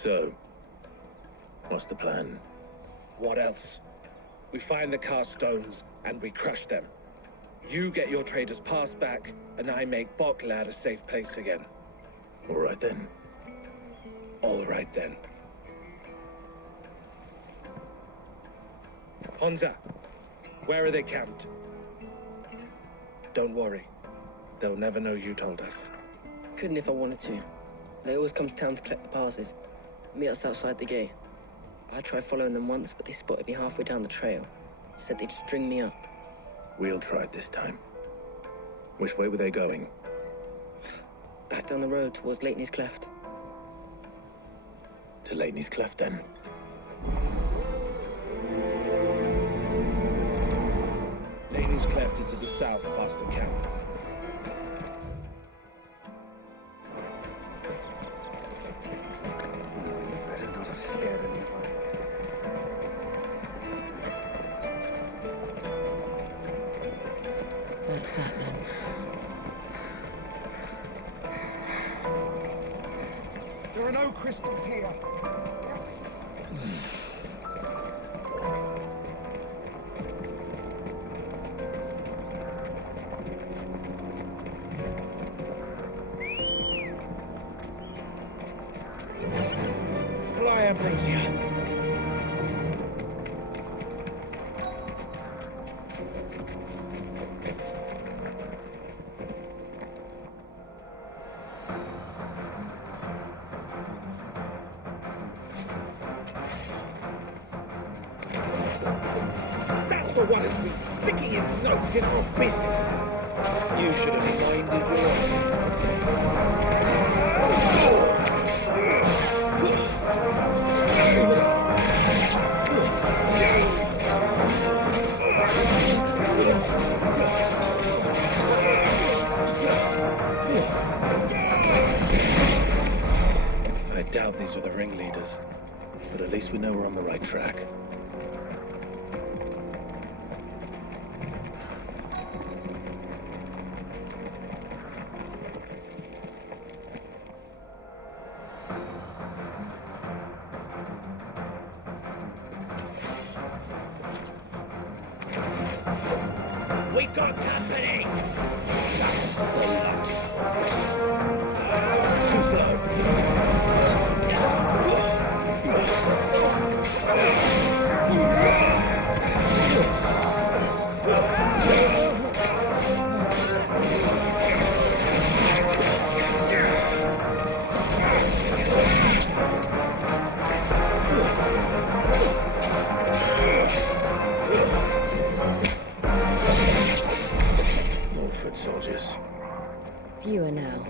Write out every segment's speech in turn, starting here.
So, what's the plan? What else? We find the cast stones and we crush them. You get your trader's pass back, and I make Boklad a safe place again. All right then. All right then. Honza, where are they camped? Don't worry. They'll never know you told us. Couldn't if I wanted to. They always come to town to collect the passes. Meet us outside the gate. I tried following them once, but they spotted me halfway down the trail. Said they'd string me up. We'll try it this time. Which way were they going? Back down the road towards Lateney's Cleft. To Lateney's Cleft, then. Lateney's Cleft is to the south, past the camp. Better not have scared anyone. That's that then. There are no crystals here. Fly, Ambrosia. That's the one who's been sticking his nose in our business. You should have minded your own. I doubt these were the ringleaders. But at least we know we're on the right track. We got company. That's a lot. Too slow. More foot soldiers. Fewer now.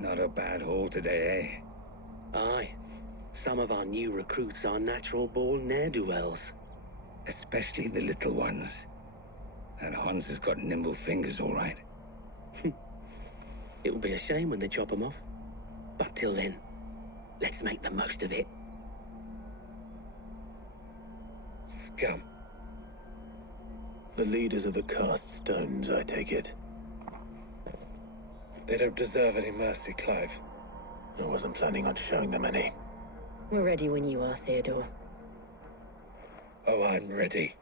Not a bad haul today, eh? Aye. Some of our new recruits are natural-born ne'er-do-wells. Especially the little ones. That Hans has got nimble fingers, all right. It will be a shame when they chop them off. But till then, let's make the most of it. Scum. The leaders of the cast stones, I take it. They don't deserve any mercy, Clive. I wasn't planning on showing them any. We're ready when you are, Theodore. Oh, I'm ready.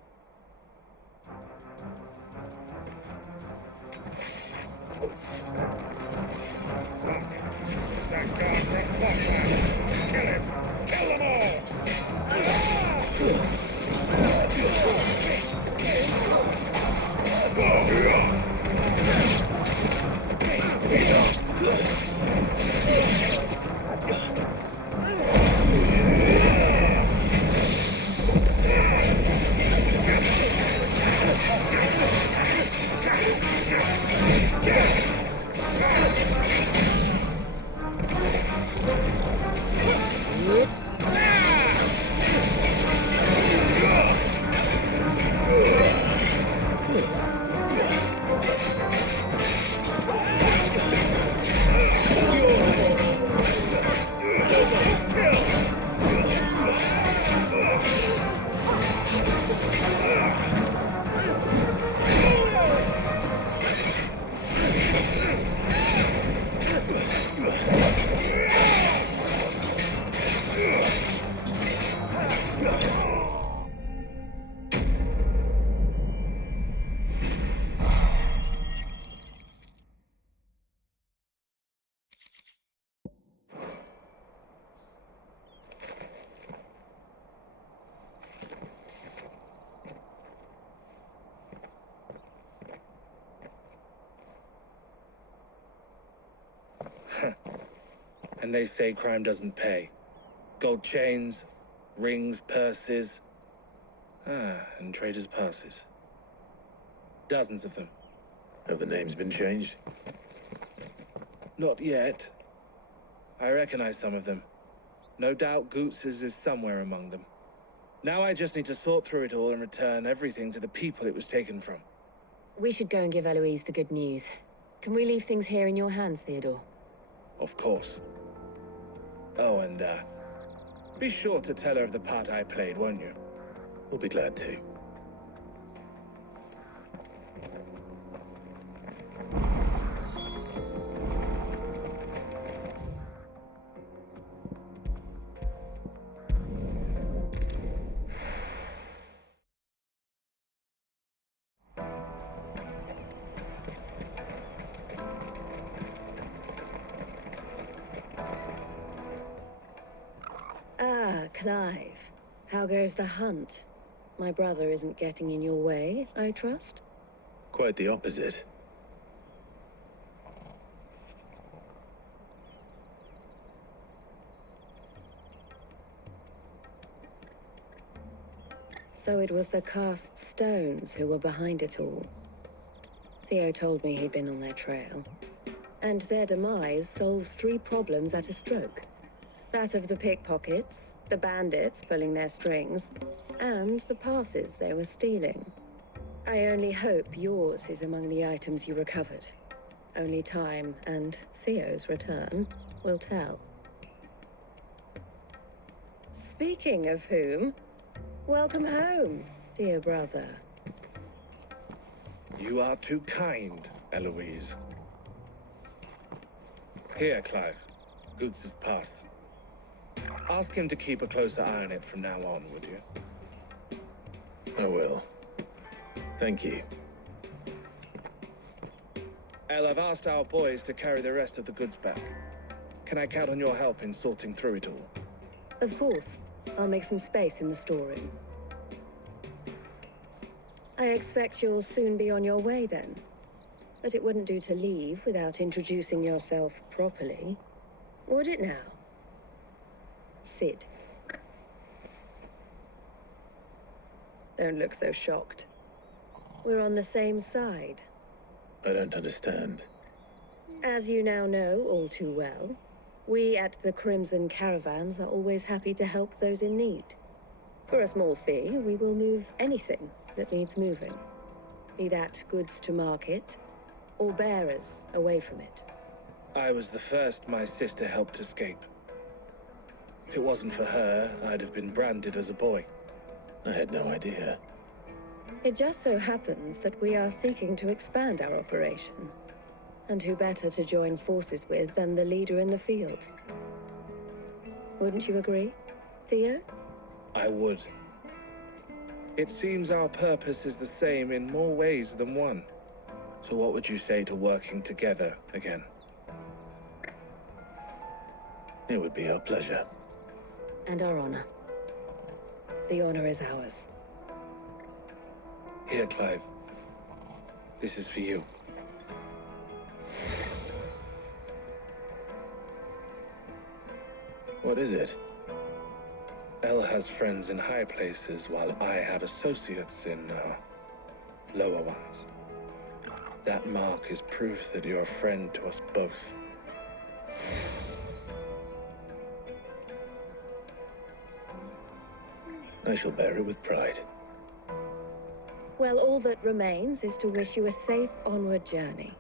It's that guy from Boklad. Kill him! Kill them all! And they say crime doesn't pay. Gold chains, rings, purses. And traders' passes. Dozens of them. Have the names been changed? Not yet. I recognize some of them. No doubt Goots's is somewhere among them. Now I just need to sort through it all and return everything to the people it was taken from. We should go and give Eloise the good news. Can we leave things here in your hands, Theodore? Of course. Oh, and, be sure to tell her of the part I played, won't you? We'll be glad to. Clive. How goes the hunt? My brother isn't getting in your way, I trust? Quite the opposite. So it was the cast stones who were behind it all. Theo told me he'd been on their trail. And their demise solves 3 problems at a stroke. That of the pickpockets, the bandits pulling their strings, and the passes they were stealing. I only hope yours is among the items you recovered. Only time and Theo's return will tell. Speaking of whom, welcome home, dear brother. You are too kind, Eloise. Here, Clive. Goots's pass. Ask him to keep a closer eye on it from now on, would you? I will. Thank you. El, I've asked our boys to carry the rest of the goods back. Can I count on your help in sorting through it all? Of course. I'll make some space in the storeroom. I expect you'll soon be on your way then. But it wouldn't do to leave without introducing yourself properly. Would it now? Sid. Don't look so shocked. We're on the same side. I don't understand. As you now know all too well, we at the Crimson Caravans are always happy to help those in need. For a small fee, we will move anything that needs moving. Be that goods to market, or bearers away from it. I was the first my sister helped escape. If it wasn't for her, I'd have been branded as a boy. I had no idea. It just so happens that we are seeking to expand our operation. And who better to join forces with than the leader in the field? Wouldn't you agree, Theo? I would. It seems our purpose is the same in more ways than one. So what would you say to working together again? It would be our pleasure. And our honor. The honor is ours. Here, Clive. This is for you. What is it? El has friends in high places, while I have associates in, lower ones. That mark is proof that you're a friend to us both. I shall bear it with pride. Well, all that remains is to wish you a safe onward journey.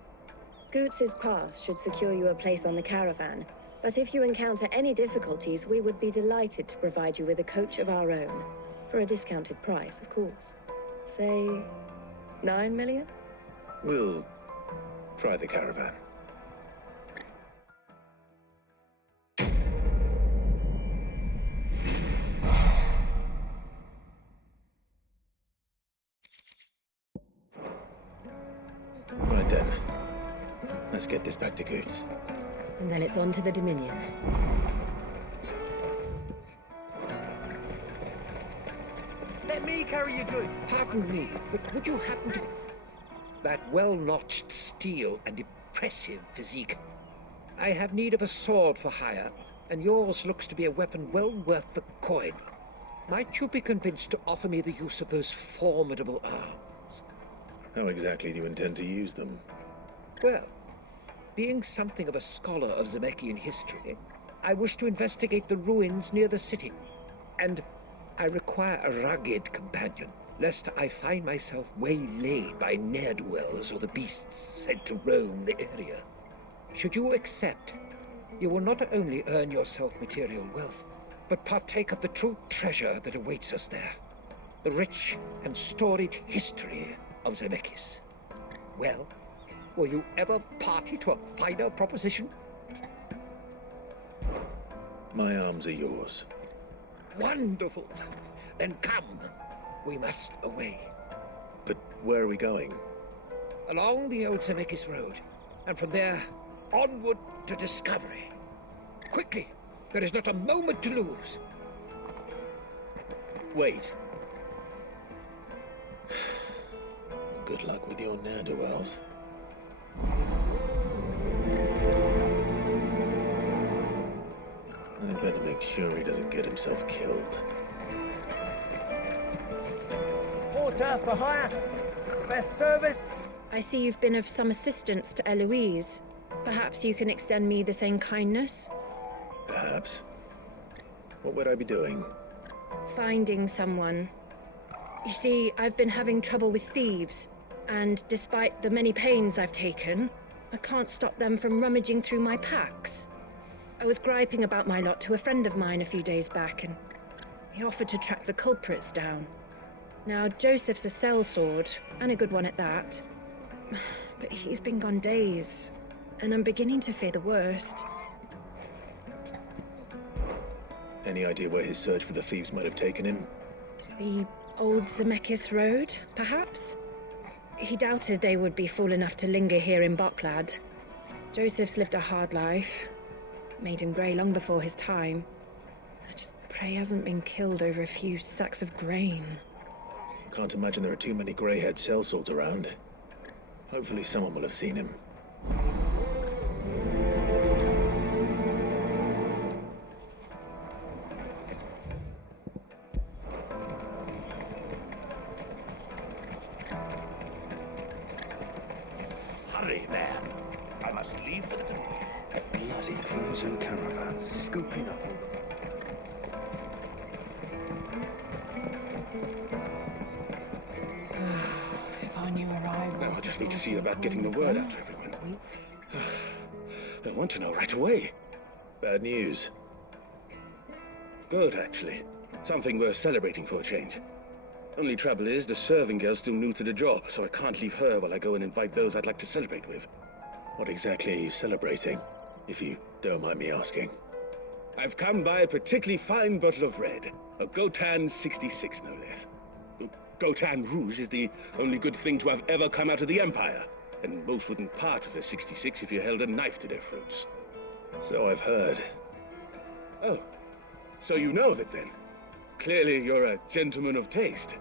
Goots's pass should secure you a place on the caravan, but if you encounter any difficulties, we would be delighted to provide you with a coach of our own. For a discounted price, of course. Say, 9 million? We'll try the caravan. Right then. Let's get this back to Goots. And then it's on to the Dominion. Let me carry your goods. Pardon me, but would you happen to... That well-notched steel and impressive physique. I have need of a sword for hire, and yours looks to be a weapon well worth the coin. Might you be convinced to offer me the use of those formidable arms? How exactly do you intend to use them? Well, being something of a scholar of Zemeckis history, I wish to investigate the ruins near the city. And I require a rugged companion, lest I find myself waylaid by ne'er-do-wells or the beasts said to roam the area. Should you accept, you will not only earn yourself material wealth, but partake of the true treasure that awaits us there. The rich and storied history of Zemeckis. Well, will you ever party to a finer proposition? My arms are yours. Wonderful. Then come. We must away. But where are we going? Along the old Zemeckis Road, and from there, onward to discovery. Quickly! There is not a moment to lose. Wait. Good luck with your ne'er-do-wells. I better make sure he doesn't get himself killed. Porter for hire. Best service. I see you've been of some assistance to Eloise. Perhaps you can extend me the same kindness? Perhaps. What would I be doing? Finding someone. You see, I've been having trouble with thieves, and despite the many pains I've taken, I can't stop them from rummaging through my packs. I was griping about my lot to a friend of mine a few days back, and he offered to track the culprits down. Now, Joseph's a sellsword, and a good one at that. But he's been gone days, and I'm beginning to fear the worst. Any idea where his search for the thieves might have taken him? The old Zemeckis Road, perhaps? He doubted they would be fool enough to linger here in Bocklad. Joseph's lived a hard life. Made him grey long before his time. I just pray he hasn't been killed over a few sacks of grain. Can't imagine there are too many grey-haired sellswords around. Hopefully someone will have seen him. Hurry, man. I must leave for the day. Bloody crews and caravans scooping up all the... If I knew where I was... Now I just need to see about getting the word out to everyone. I want to know right away. Bad news. Good, actually. Something worth celebrating for a change. Only trouble is, the serving girl's still new to the job, so I can't leave her while I go and invite those I'd like to celebrate with. What exactly are you celebrating, if you don't mind me asking? I've come by a particularly fine bottle of red. A Gotan 66, no less. Gotan Rouge is the only good thing to have ever come out of the Empire, and most wouldn't part with a 66 if you held a knife to their throats. So I've heard. Oh, so you know of it then? Clearly you're a gentleman of taste.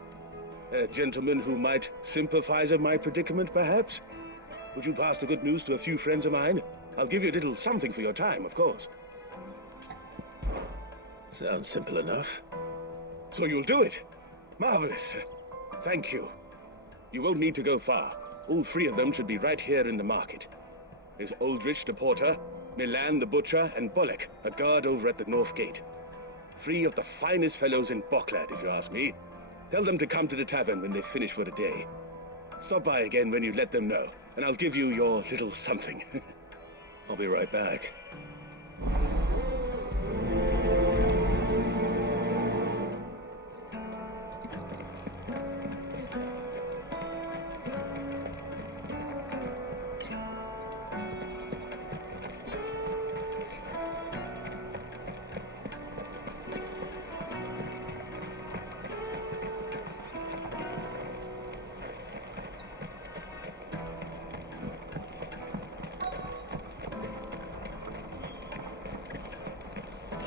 A gentleman who might sympathize with my predicament, perhaps? Would you pass the good news to a few friends of mine? I'll give you a little something for your time, of course. Sounds simple enough. So you'll do it? Marvelous. Thank you. You won't need to go far. All three of them should be right here in the market. There's Aldrich the porter, Milan the butcher, and Bullock, a guard over at the north gate. Three of the finest fellows in Bocklad, if you ask me. Tell them to come to the tavern when they finish for the day. Stop by again when you let them know, and I'll give you your little something. I'll be right back.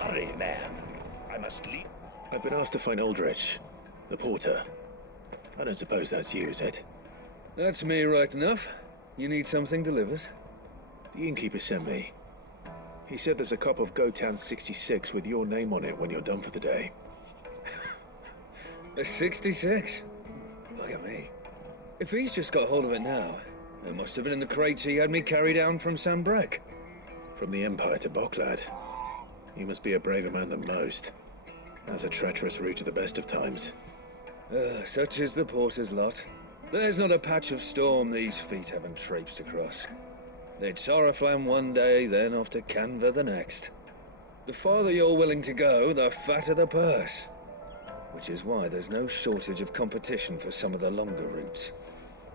Hurry, man. I must leave. I've been asked to find Aldrich, the porter. I don't suppose that's you, is it? That's me right enough. You need something delivered? The innkeeper sent me. He said there's a cup of Gotan 66 with your name on it when you're done for the day. A 66? Look at me. If he's just got hold of it now, it must have been in the crates he had me carry down from Sambrek. From the Empire to Boklad. You must be a braver man than most. That's a treacherous route to the best of times. Such is the porter's lot. There's not a patch of storm these feet haven't traipsed across. They'd Soraflam one day, then off to Canva the next. The farther you're willing to go, the fatter the purse. Which is why there's no shortage of competition for some of the longer routes.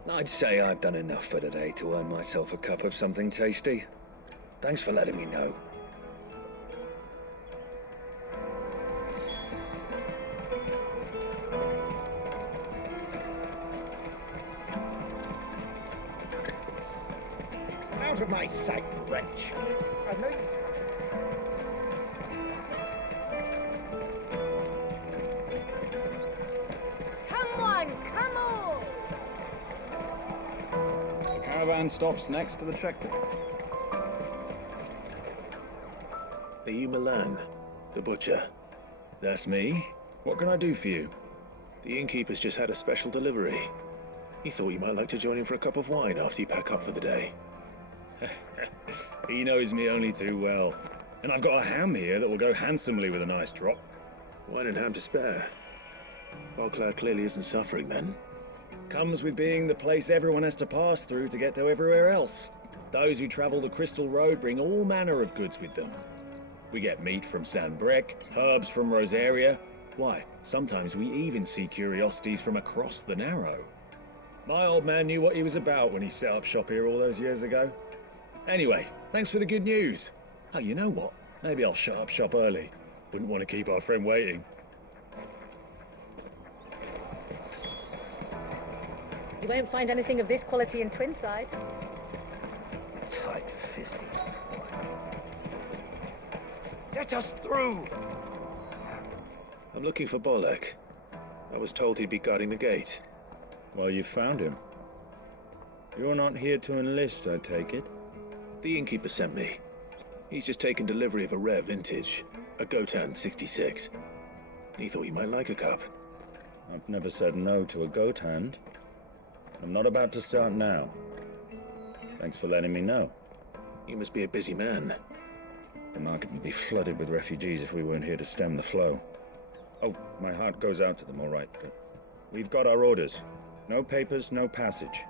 I'd say I've done enough for today to earn myself a cup of something tasty. Thanks for letting me know. Out of my sight, wretch. I know you. Come on, come on! The caravan stops next to the checkpoint. Are you Milan, the butcher? That's me. What can I do for you? The innkeeper's just had a special delivery. He thought you might like to join him for a cup of wine after you pack up for the day. He knows me only too well. And I've got a ham here that will go handsomely with a nice drop. Wine and ham to spare. Boklad clearly isn't suffering then. Comes with being the place everyone has to pass through to get to everywhere else. Those who travel the Crystal Road bring all manner of goods with them. We get meat from Sanbrek, herbs from Rosaria. Why, sometimes we even see curiosities from across the Narrow. My old man knew what he was about when he set up shop here all those years ago. Anyway, thanks for the good news. Oh, you know what? Maybe I'll shut up shop early. Wouldn't want to keep our friend waiting. You won't find anything of this quality in Twinside. Tight-fisted swine. Get us through! I'm looking for Bolek. I was told he'd be guarding the gate. Well, you found him. You're not here to enlist, I take it? The innkeeper sent me. He's just taken delivery of a rare vintage, a Gotan 66. He thought you might like a cup. I've never said no to a goat hand. I'm not about to start now. Thanks for letting me know. You must be a busy man. The market would be flooded with refugees if we weren't here to stem the flow. Oh, my heart goes out to them, all right, but we've got our orders. No papers, no passage.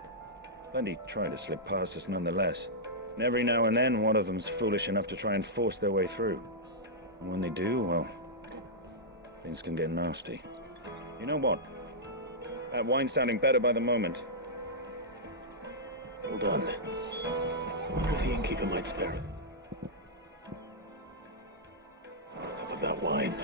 Plenty try to slip past us nonetheless. And every now and then, one of them's foolish enough to try and force their way through. And when they do, well, things can get nasty. You know what? That wine's sounding better by the moment. Hold on. I wonder if the innkeeper might spare it. Cup of that wine.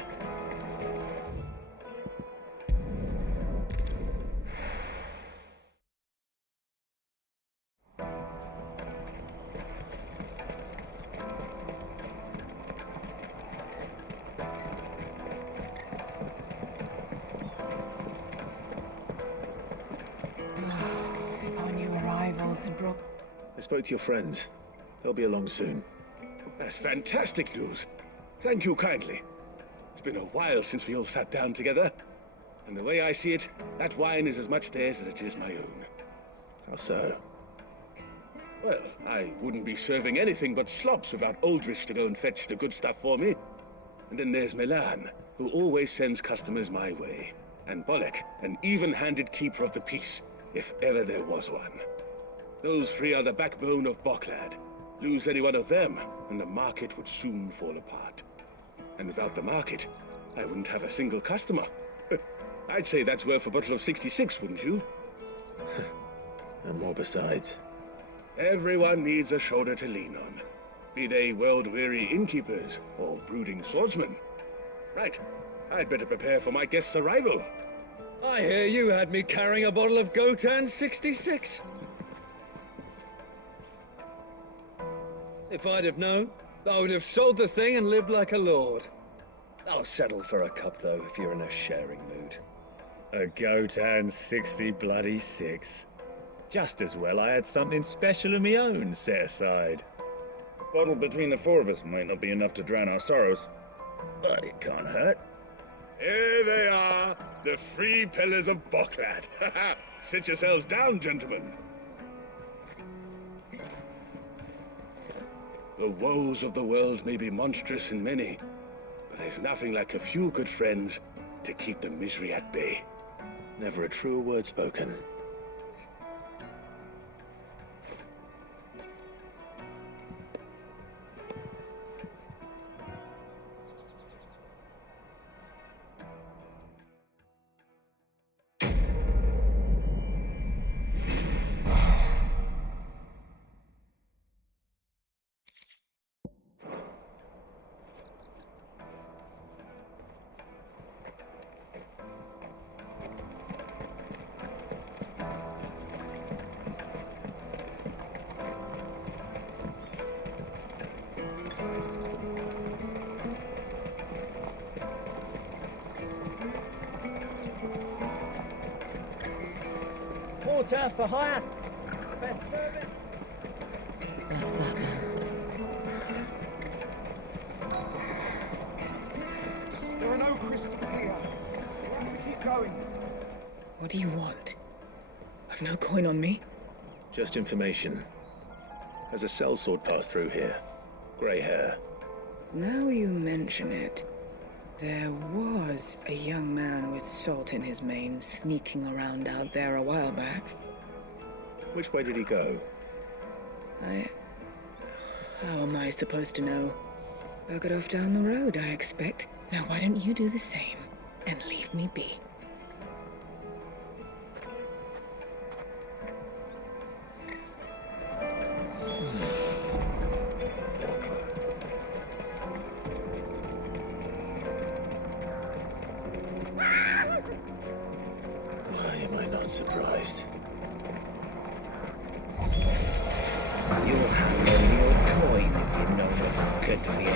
I spoke to your friends. They'll be along soon. That's fantastic news. Thank you kindly. It's been a while since we all sat down together. And the way I see it, that wine is as much theirs as it is my own. How so? Well, I wouldn't be serving anything but slops without Aldrich to go and fetch the good stuff for me. And then there's Milan, who always sends customers my way. And Bolek, an even-handed keeper of the peace, if ever there was one. Those three are the backbone of Boklad. Lose any one of them, and the market would soon fall apart. And without the market, I wouldn't have a single customer. I'd say that's worth a bottle of 66, wouldn't you? And more besides. Everyone needs a shoulder to lean on. Be they world-weary innkeepers or brooding swordsmen. Right, I'd better prepare for my guest's arrival. I hear you had me carrying a bottle of Gotan 66. If I'd have known, I would have sold the thing and lived like a lord. I'll settle for a cup, though, if you're in a sharing mood. A Gotan 60 Just as well I had something special of my own set aside. Bottle between the four of us might not be enough to drown our sorrows, but it can't hurt. Here they are, the free pillars of Boklad. Sit yourselves down, gentlemen. The woes of the world may be monstrous and many, but there's nothing like a few good friends to keep the misery at bay. Never a truer word spoken. Porter for hire. Best service. That's that man. There are no crystals here. We have to keep going. What do you want? I've no coin on me. Just information. Has a sellsword passed through here? Grey hair. Now you mention it, there was a young man with salt in his mane sneaking around out there a while back. Which way did he go? How am I supposed to know? I got off down the road, I expect. Now why don't you do the same and leave me be? Why am I not surprised? You'll have only your coin if you know what's good for you.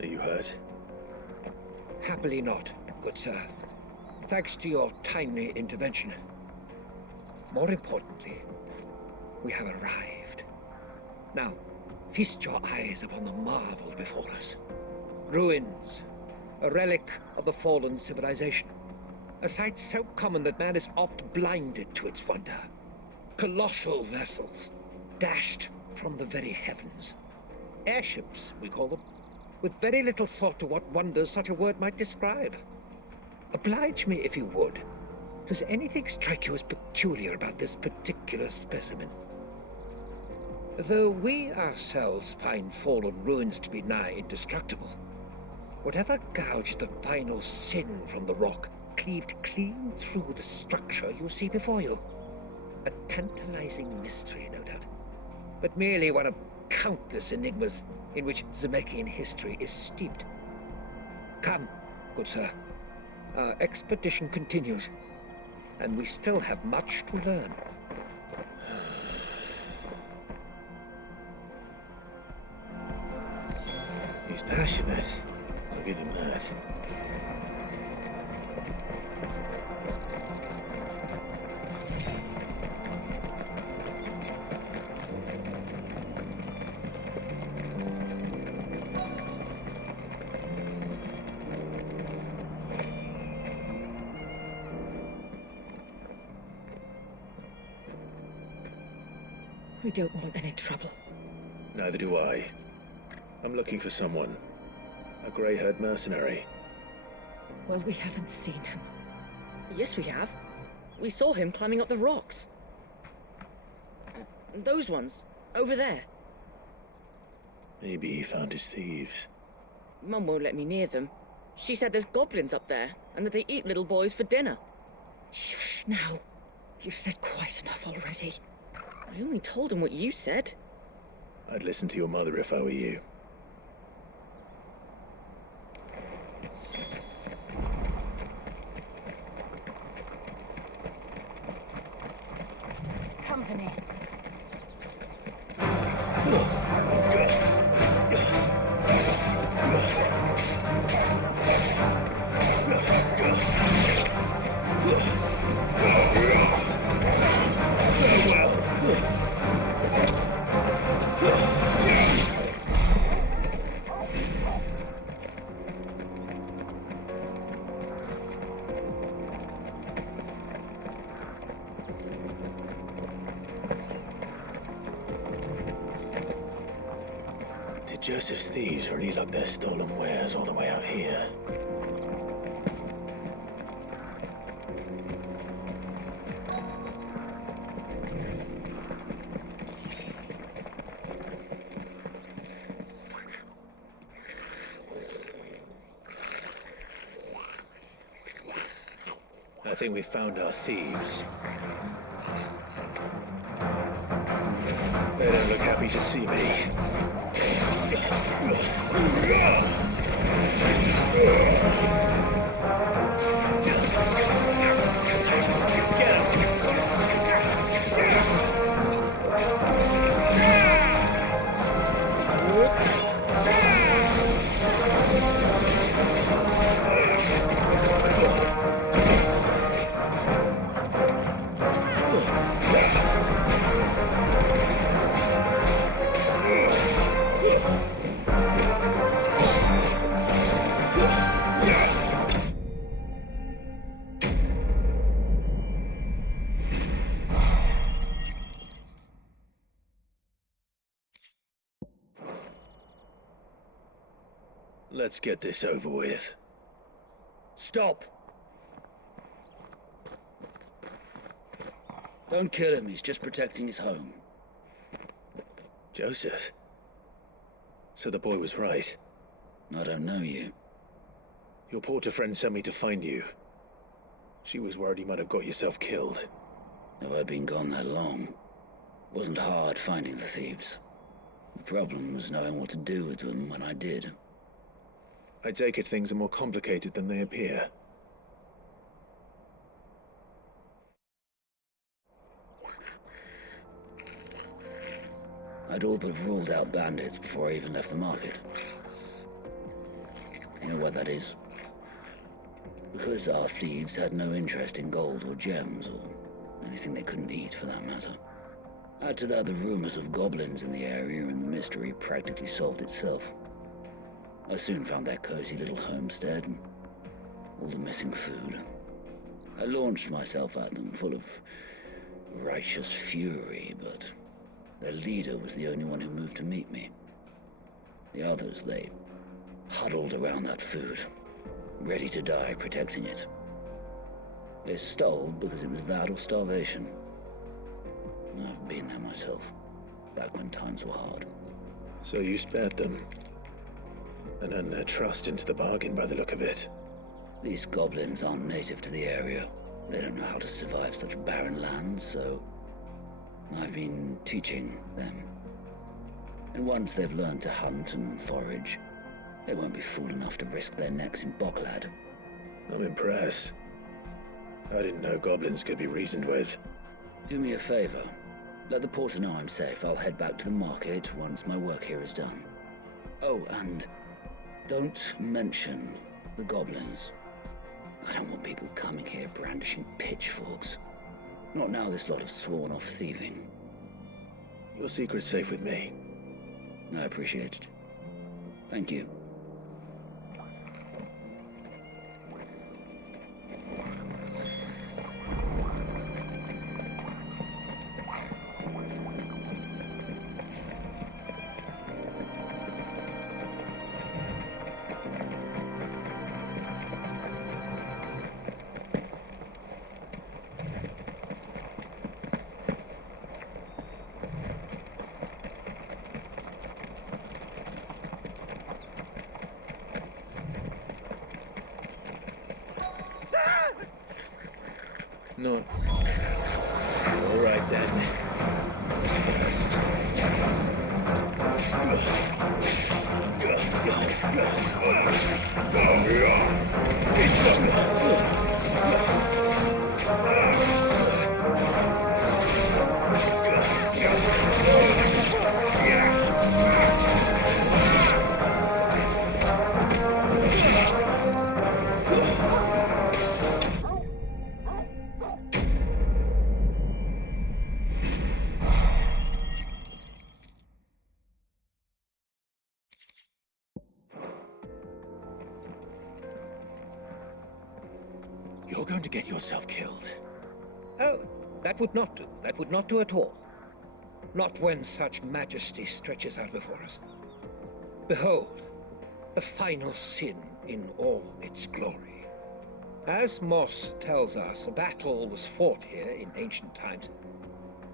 Are you hurt? Happily not, good sir. Thanks to your timely intervention. More importantly, we have arrived. Now, feast your eyes upon the marvel before us. Ruins, a relic of the fallen civilization. A sight so common that man is oft blinded to its wonder. Colossal vessels, dashed from the very heavens. Airships, we call them, with very little thought to what wonders such a word might describe. Oblige me if you would. Does anything strike you as peculiar about this particular specimen? Though we ourselves find fallen ruins to be nigh indestructible, whatever gouged the final sin from the rock cleaved clean through the structure you see before you. A tantalizing mystery, no doubt, but merely one of countless enigmas in which Zemeckyan history is steeped. Come, good sir. Our expedition continues, and we still have much to learn. He's passionate. I'll give him that. We don't want any trouble. Neither do I. I'm looking for someone. A grey-haired mercenary. Well, we haven't seen him. Yes, we have. We saw him climbing up the rocks. Those ones, over there. Maybe he found his thieves. Mum won't let me near them. She said there's goblins up there, and that they eat little boys for dinner. Shush, now. You've said quite enough already. I only told him what you said. I'd listen to your mother if I were you. Company. Did Joseph's thieves really lug their stolen wares all the way out here? I think we found our thieves. They don't look happy to see me. Let's get this over with. Stop! Don't kill him, he's just protecting his home. Joseph? So the boy was right. I don't know you. Your porter friend sent me to find you. She was worried you might have got yourself killed. Have I been gone that long? It wasn't hard finding the thieves. The problem was knowing what to do with them when I did. I take it things are more complicated than they appear. I'd all but ruled out bandits before I even left the market. You know what that is? Because our thieves had no interest in gold or gems or anything they couldn't eat for that matter. Add to that the rumors of goblins in the area and the mystery practically solved itself. I soon found their cozy little homestead and all the missing food. I launched myself at them full of righteous fury, but their leader was the only one who moved to meet me. The others, they huddled around that food, ready to die protecting it. They stole because it was that or starvation. I've been there myself, back when times were hard. So you spared them? And earned their trust into the bargain by the look of it. These goblins aren't native to the area. They don't know how to survive such barren lands, so I've been teaching them. And once they've learned to hunt and forage, they won't be fool enough to risk their necks in Bocklad. I'm impressed. I didn't know goblins could be reasoned with. Do me a favor. Let the porter know I'm safe. I'll head back to the market once my work here is done. Oh, and don't mention the goblins. I don't want people coming here brandishing pitchforks. Not now this lot have sworn off thieving. Your secret's safe with me. I appreciate it. Thank you. Not. All right then. You're going to get yourself killed. Oh, that would not do. That would not do at all. Not when such majesty stretches out before us. Behold, the final sin in all its glory. As Moss tells us, a battle was fought here in ancient times.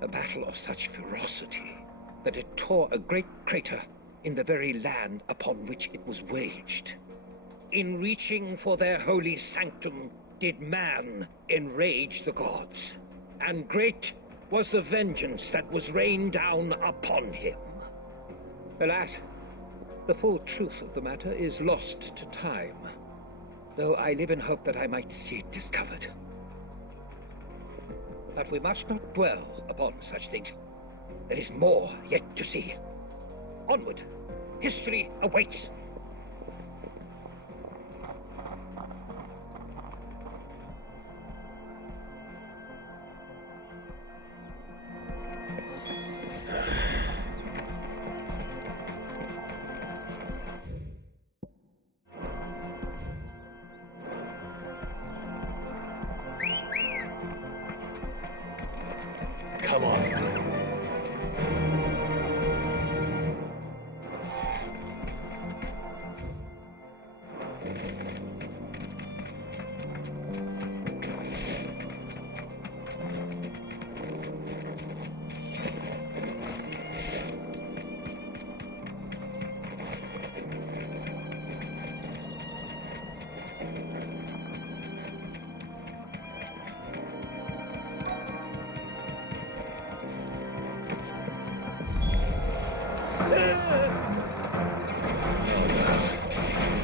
A battle of such ferocity that it tore a great crater in the very land upon which it was waged. In reaching for their holy sanctum, did man enrage the gods, and great was the vengeance that was rained down upon him. Alas, the full truth of the matter is lost to time, though I live in hope that I might see it discovered. But we must not dwell upon such things. There is more yet to see. Onward! History awaits! Come on.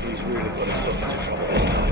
He's really got himself into trouble this time.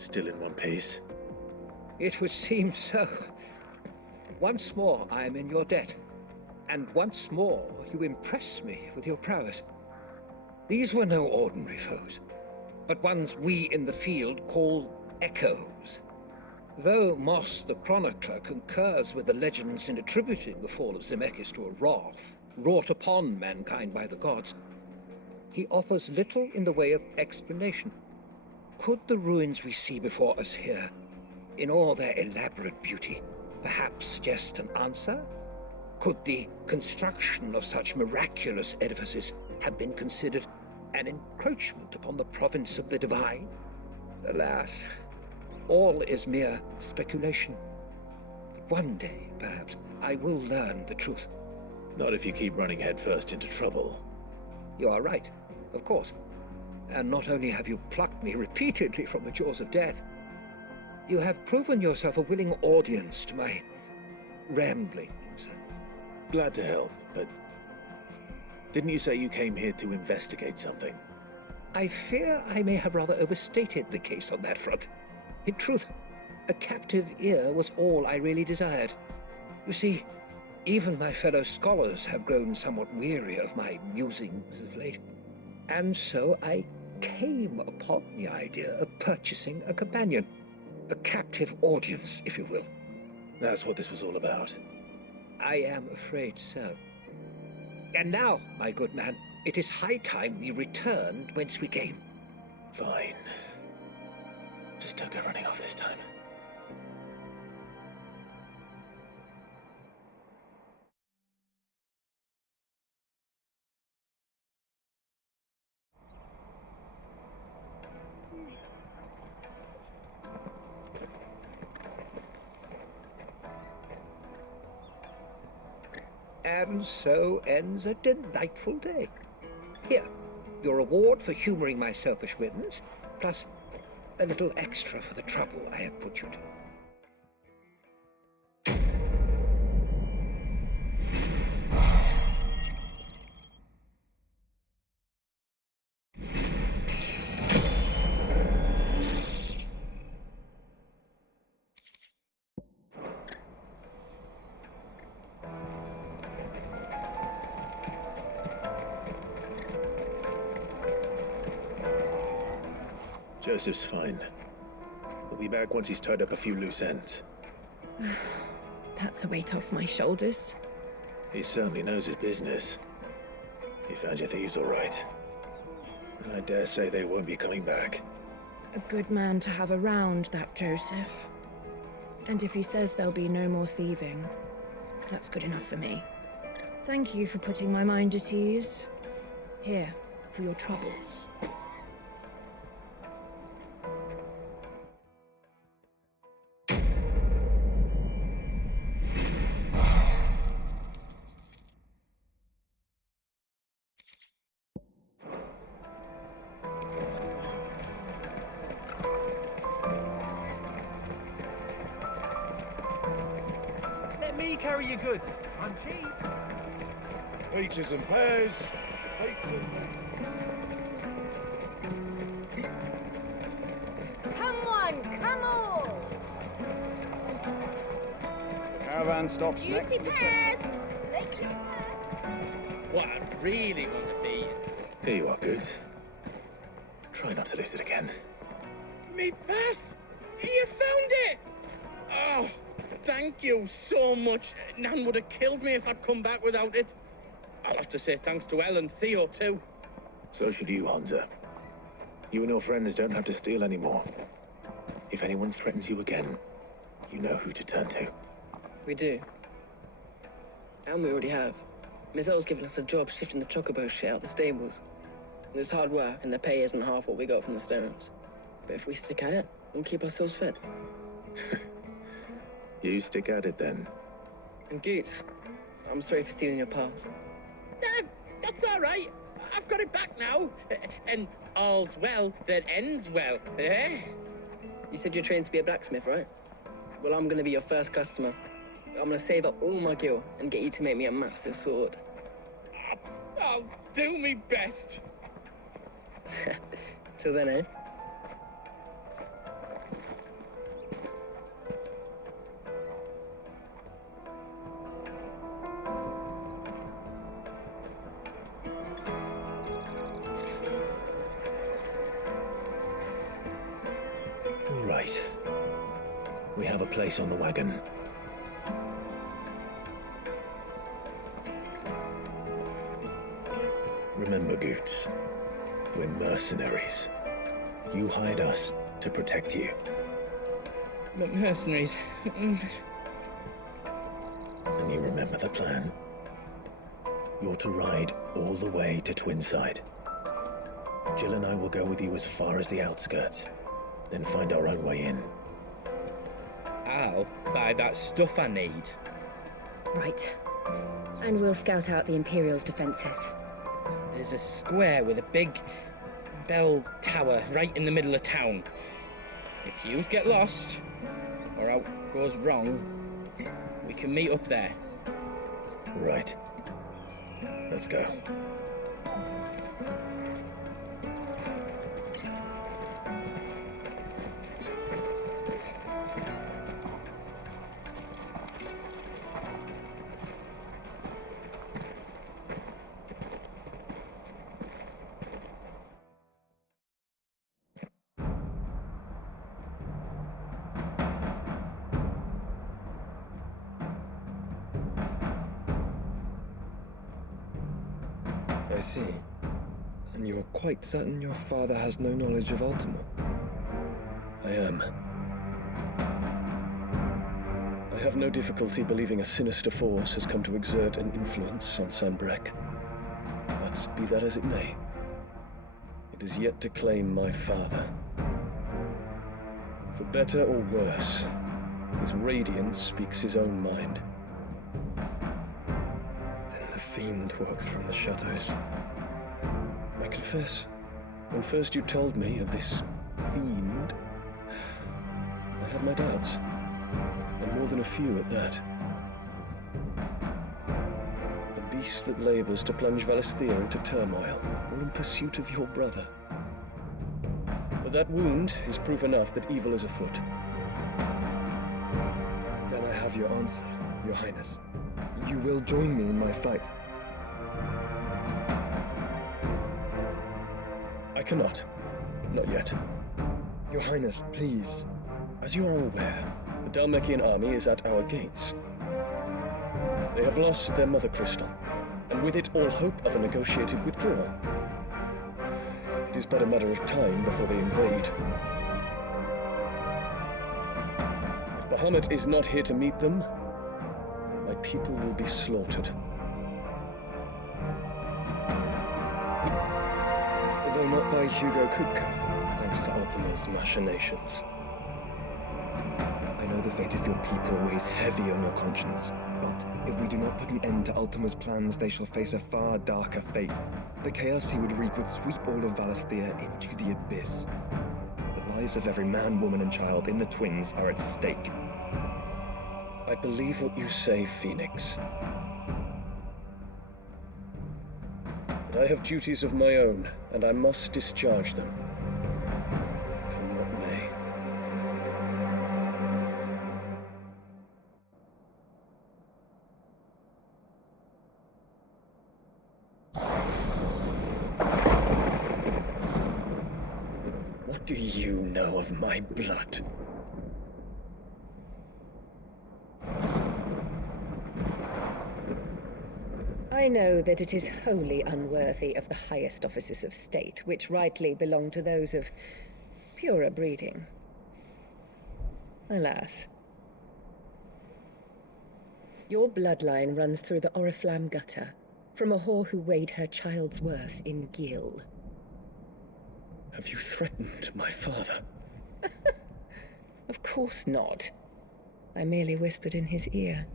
Still in one piece. It would seem so. Once more I am in your debt, and once more you impress me with your prowess. These were no ordinary foes, but ones we in the field call echoes. Though Moss the chronicler concurs with the legends in attributing the fall of Zemeckis to a wrath wrought upon mankind by the gods, he offers little in the way of explanation. Could the ruins we see before us here, in all their elaborate beauty, perhaps suggest an answer? Could the construction of such miraculous edifices have been considered an encroachment upon the province of the divine? Alas, all is mere speculation. But one day, perhaps, I will learn the truth. Not if you keep running headfirst into trouble. You are right, of course. And not only have you plucked me repeatedly from the jaws of death, you have proven yourself a willing audience to my ramblings. Glad to help, but didn't you say you came here to investigate something? I fear I may have rather overstated the case on that front. In truth, a captive ear was all I really desired. You see, even my fellow scholars have grown somewhat weary of my musings of late. And so I came upon the idea of purchasing a companion. A captive audience, if you will. That's what this was all about. I am afraid so. And now, my good man, it is high time we returned whence we came. Fine. Just don't go running off this time. And so ends a delightful day. Here, your reward for humoring my selfish whims, plus a little extra for the trouble I have put you to. Joseph's fine. He'll be back once he's tied up a few loose ends. That's a weight off my shoulders. He certainly knows his business. He found your thieves all right. And I dare say they won't be coming back. A good man to have around, that Joseph. And if he says there'll be no more thieving, that's good enough for me. Thank you for putting my mind at ease. Here, for your troubles. Carry your goods. I'm cheap. Peaches and pears. Come on, come on! The caravan stops next to the train. What I really want to be. Here you are, Goods. Try not to lose it again. Me pass! You found it! Oh, thank you so much. Nan would have killed me if I'd come back without it. I'll have to say thanks to Elle and Theo, too. So should you, Honza. You and your friends don't have to steal anymore. If anyone threatens you again, you know who to turn to. We do. And we already have. Miss L's given us a job shifting the chocobo shit out the stables. It's hard work, and the pay isn't half what we got from the stones. But if we stick at it, we'll keep ourselves fed. You stick at it, then. And Goots, I'm sorry for stealing your pass. That's all right. I've got it back now. And all's well that ends well, eh? You said you're trained to be a blacksmith, right? Well, I'm gonna be your first customer. I'm gonna save up all my gil and get you to make me a massive sword. I'll do me best. Till then, eh? All right. We have a place on the wagon. Remember, Goots, we're mercenaries. You hired us to protect you. But mercenaries. And you remember the plan? You're to ride all the way to Twinside. Jill and I will go with you as far as the outskirts, then find our own way in. I'll buy that stuff I need. Right. And we'll scout out the Imperial's defenses. There's a square with a big bell tower right in the middle of town. If you get lost, or out goes wrong, we can meet up there. Right. Let's go. I see. And you're quite certain your father has no knowledge of Ultima? I am. I have no difficulty believing a sinister force has come to exert an influence on Sanbreque. But be that as it may, it is yet to claim my father. For better or worse, his radiance speaks his own mind. fiend works from the shadows. I confess, when first you told me of this fiend, I had my doubts, and more than a few at that. A beast that labors to plunge Valisthea into turmoil, all in pursuit of your brother. But that wound is proof enough that evil is afoot. Then I have your answer, Your Highness. You will join me in my fight. I cannot. Not yet. Your Highness, please. As you are aware, the Dhalmekian army is at our gates. They have lost their mother crystal, and with it all hope of a negotiated withdrawal. It is but a matter of time before they invade. If Bahamut is not here to meet them, my people will be slaughtered. Though not by Hugo Kupka, thanks to Ultima's machinations. I know the fate of your people weighs heavy on your conscience, but if we do not put an end to Ultima's plans, they shall face a far darker fate. The chaos he would wreak would sweep all of Valisthea into the abyss. The lives of every man, woman, and child in the Twins are at stake. I believe what you say, Phoenix. But I have duties of my own, and I must discharge them. Come what may. What do you know of my blood? I know that it is wholly unworthy of the highest offices of state, which rightly belong to those of purer breeding. Alas. Your bloodline runs through the Oriflamme gutter, from a whore who weighed her child's worth in gil. Have you threatened my father? Of course not. I merely whispered in his ear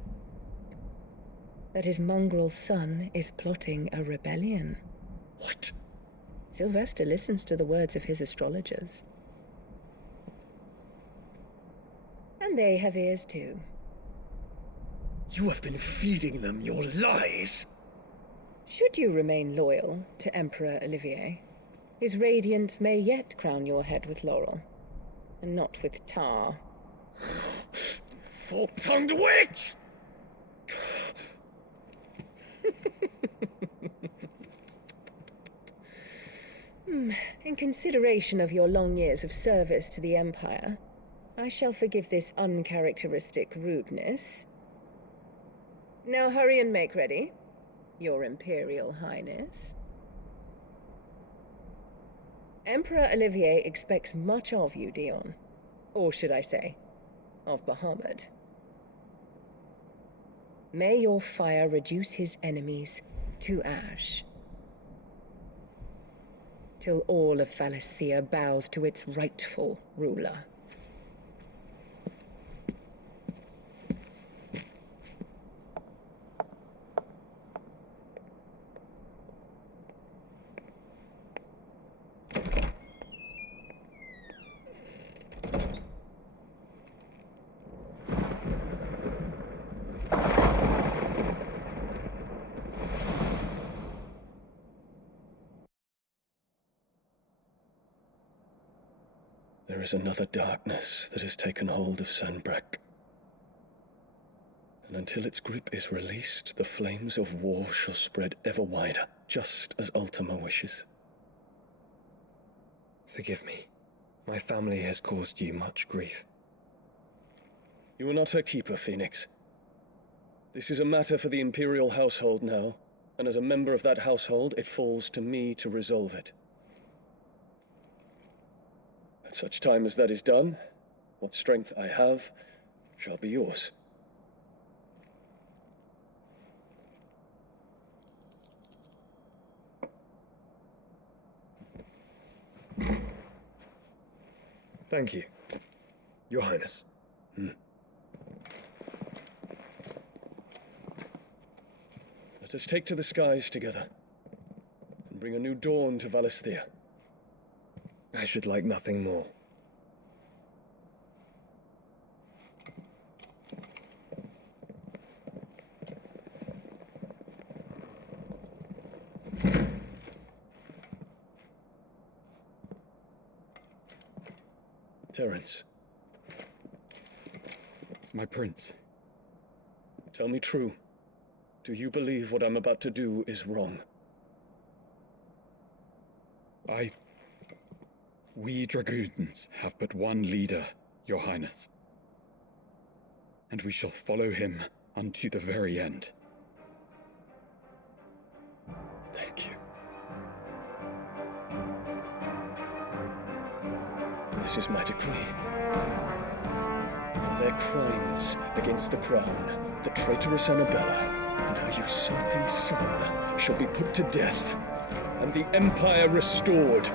that his mongrel son is plotting a rebellion. What? Sylvester listens to the words of his astrologers. And they have ears too. You have been feeding them your lies! Should you remain loyal to Emperor Olivier, his radiance may yet crown your head with laurel, and not with tar. Fork-tongued witch! In consideration of your long years of service to the Empire, I shall forgive this uncharacteristic rudeness. Now hurry and make ready, Your Imperial Highness. Emperor Olivier expects much of you, Dion. Or should I say, of Bahamut. May your fire reduce his enemies to ash, till all of Valisthea bows to its rightful ruler. There is another darkness that has taken hold of Sanbreque. And until its grip is released, the flames of war shall spread ever wider, just as Ultima wishes. Forgive me. My family has caused you much grief. You are not her keeper, Phoenix. This is a matter for the Imperial household now, and as a member of that household, it falls to me to resolve it. At such time as that is done, what strength I have shall be yours. Thank you, Your Highness. Let us take to the skies together, and bring a new dawn to Valisthea. I should like nothing more. Terence. My prince. Tell me true. Do you believe what I'm about to do is wrong? We dragoons have but one leader, Your Highness. And we shall follow him unto the very end. Thank you. This is my decree. For their crimes against the crown, the traitorous Annabella and her usurping son shall be put to death, and the Empire restored.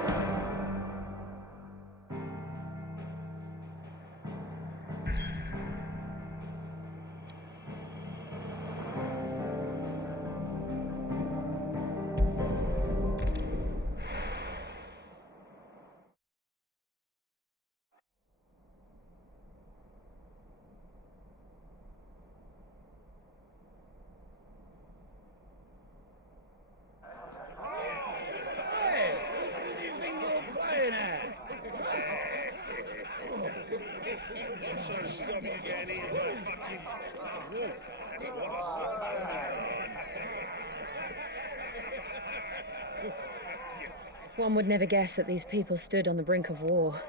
One would never guess that these people stood on the brink of war.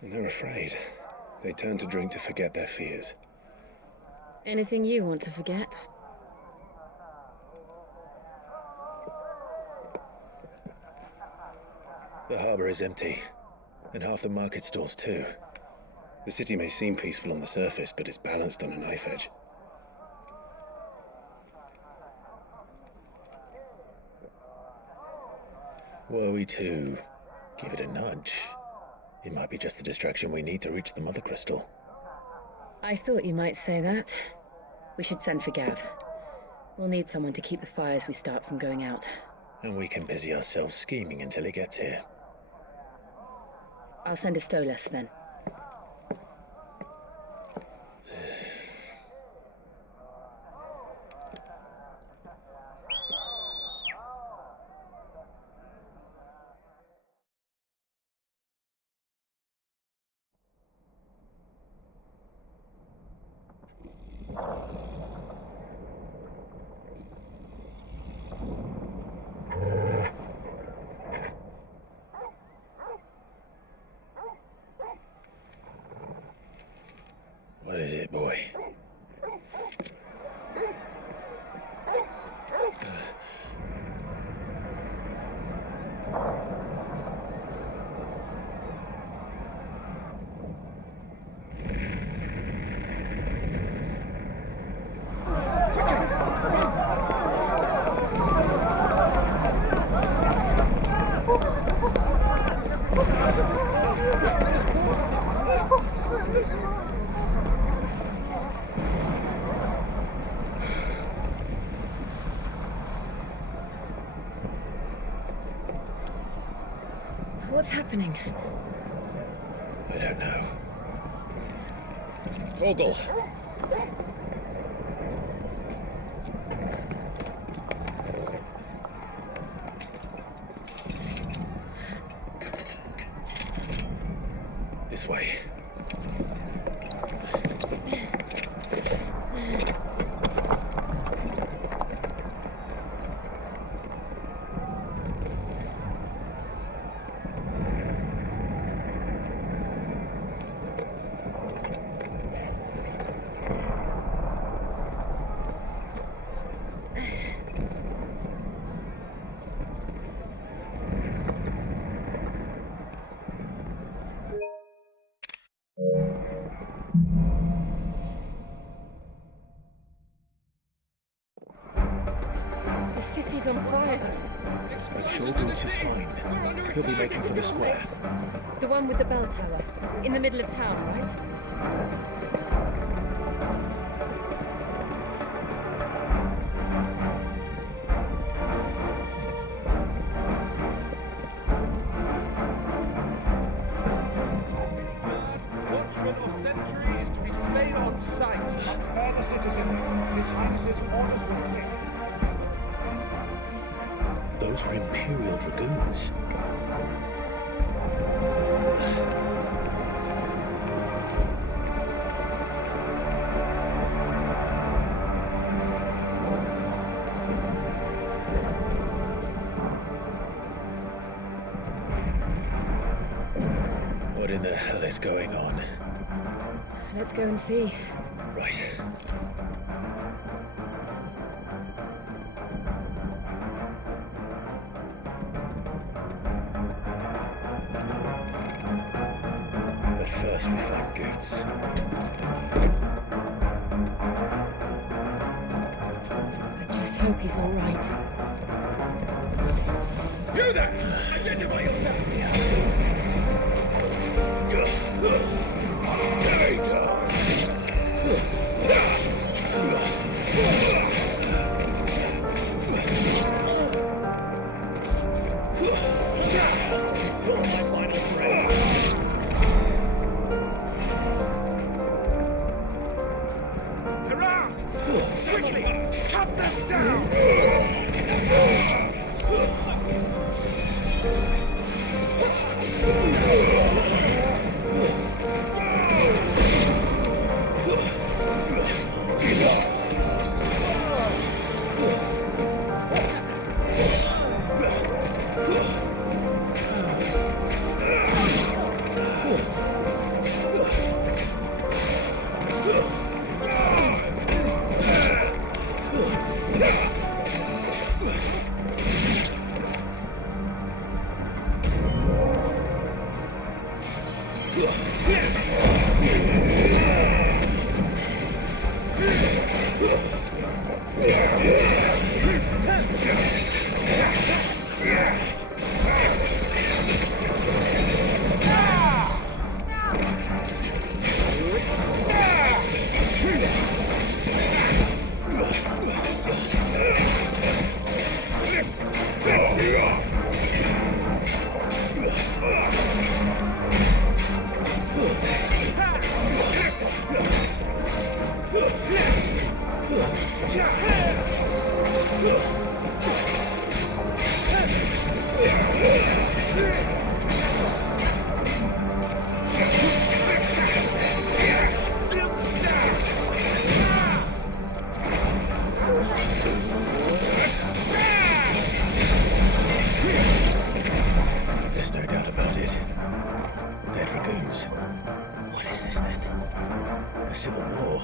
When they're afraid, they turn to drink to forget their fears. Anything you want to forget? The harbor is empty, and half the market stalls too. The city may seem peaceful on the surface, but it's balanced on a knife edge. Were we to give it a nudge, it might be just the distraction we need to reach the Mother Crystal. I thought you might say that. We should send for Gav. We'll need someone to keep the fires we start from going out. And we can busy ourselves scheming until he gets here. I'll send a Stolas then. What is it, boy? What's happening? I don't know. Torgal! This way. The city's on fire. Make sure Boots is fine. He'll be making for the square. The one with the bell tower. In the middle of town, right? sight. Spare the citizen. His Highness's orders will remain. Those are Imperial Dragoons. What in the hell is going on? Let's go and see. Right. But first we find Goots. I just hope he's all right. You there! Identify yourself! There you go. Quickly! Cut them down! There's no doubt about it. They're Dragoons. What is this then? A civil war?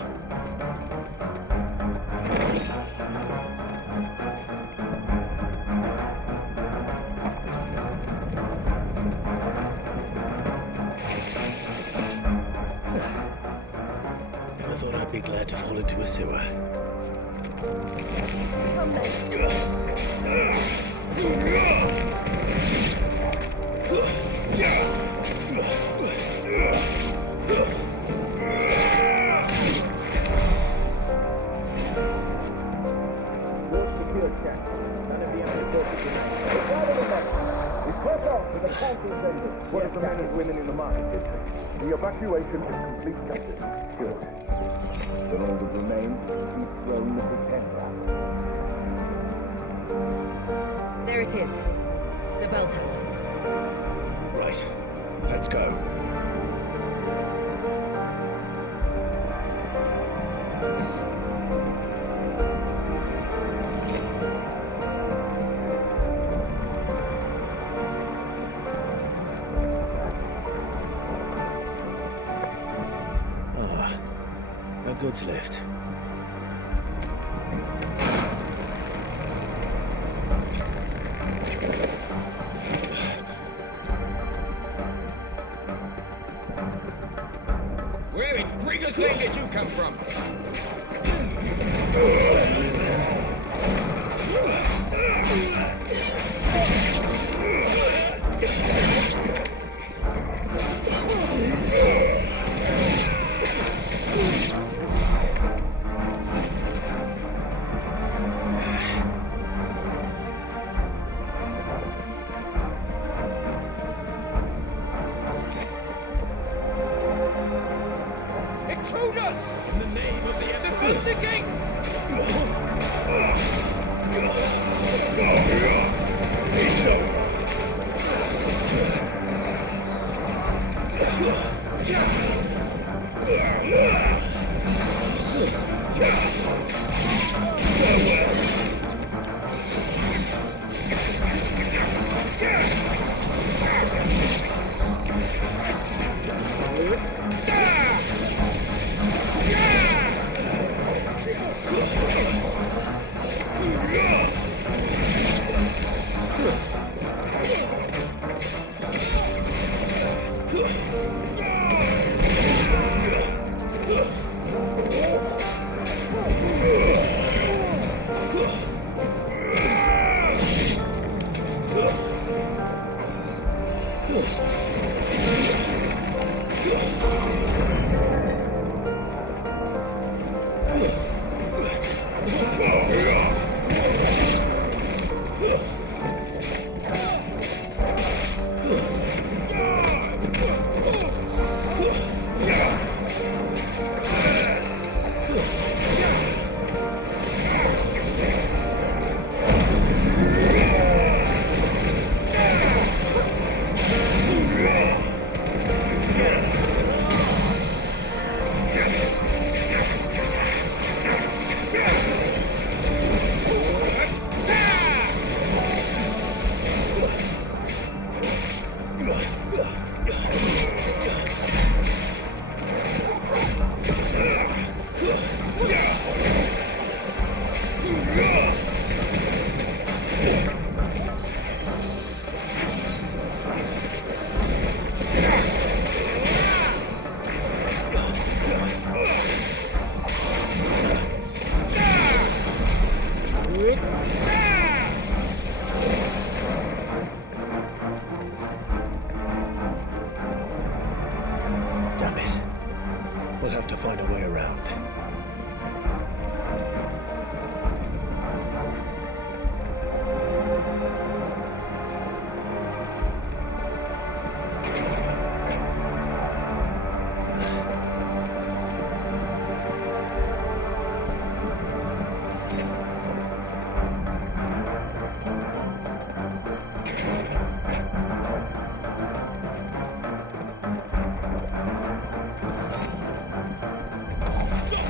Never thought I'd be glad to fall into a sewer. Come then. What of the men and women in the market district? The evacuation is complete, Captain. Good. Then all that remains is to dethrone the Pretender. There it is. The bell tower. Right. Let's go. No goods left. Where in Gringer's Lane did you come from? Damn it. We'll have to find a way around.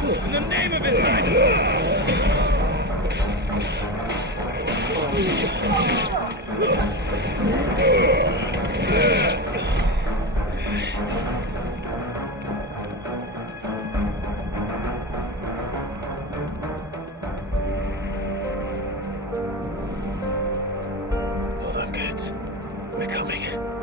In the name of His Majesty! Hold on, kids. We're coming.